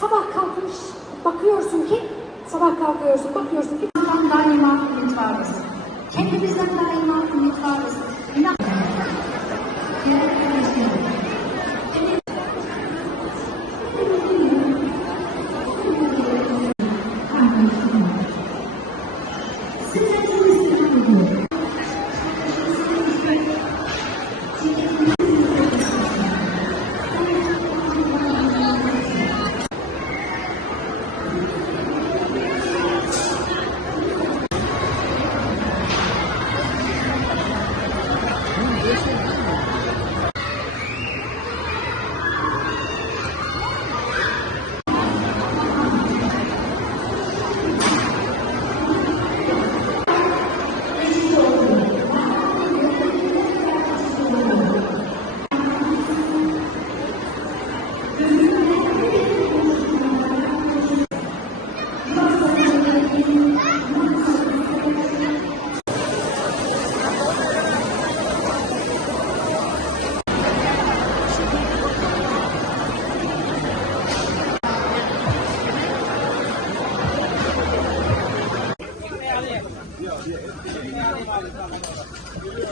sabah kalkmış bakıyorsun ki sabah kalkıyorsun bakıyorsun ki daima ümit vardır. Kendimizden daima ümit vardır. İnan.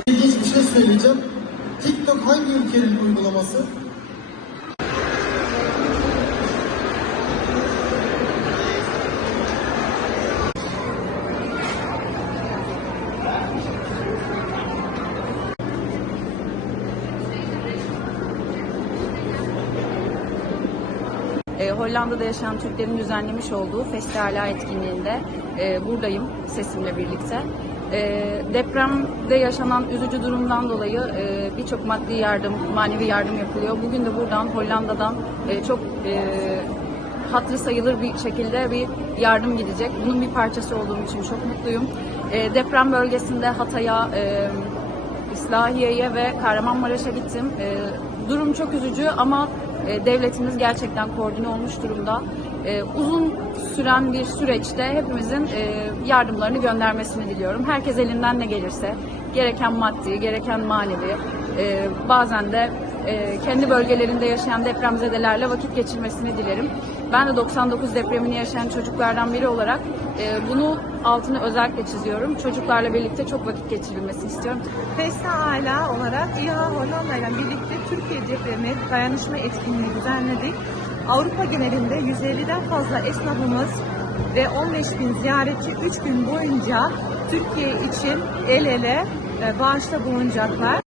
İlginç bir şey söyleyeceğim. TikTok hangi ülkenin uygulaması? E, Hollanda'da yaşayan Türklerin düzenlemiş olduğu Festivala etkinliğinde e, buradayım sesimle birlikte. E, depremde yaşanan üzücü durumdan dolayı e, birçok maddi yardım, manevi yardım yapılıyor. Bugün de buradan Hollanda'dan e, çok e, hatırı sayılır bir şekilde bir yardım gidecek. Bunun bir parçası olduğum için çok mutluyum. E, deprem bölgesinde Hatay'a, e, İslahiye'ye ve Kahramanmaraş'a gittim. E, durum çok üzücü ama e, devletimiz gerçekten koordine olmuş durumda. E, uzun süren bir süreçte hepimizin e, yardımlarını göndermesini diliyorum. Herkes elinden ne gelirse, gereken maddi, gereken manevi, bazen de e, kendi bölgelerinde yaşayan depremzedelerle vakit geçirmesini dilerim. Ben de 99 depremini yaşayan çocuklardan biri olarak e, bunu altını özellikle çiziyorum. Çocuklarla birlikte çok vakit geçirilmesini istiyorum. Festa Ala olarak İHA Hollanda ile birlikte Türkiye depremi dayanışma etkinliği düzenledik. Avrupa genelinde 150'den fazla esnafımız ve 15 bin ziyaretçi 3 gün boyunca Türkiye için el ele e, bağışta bulunacaklar.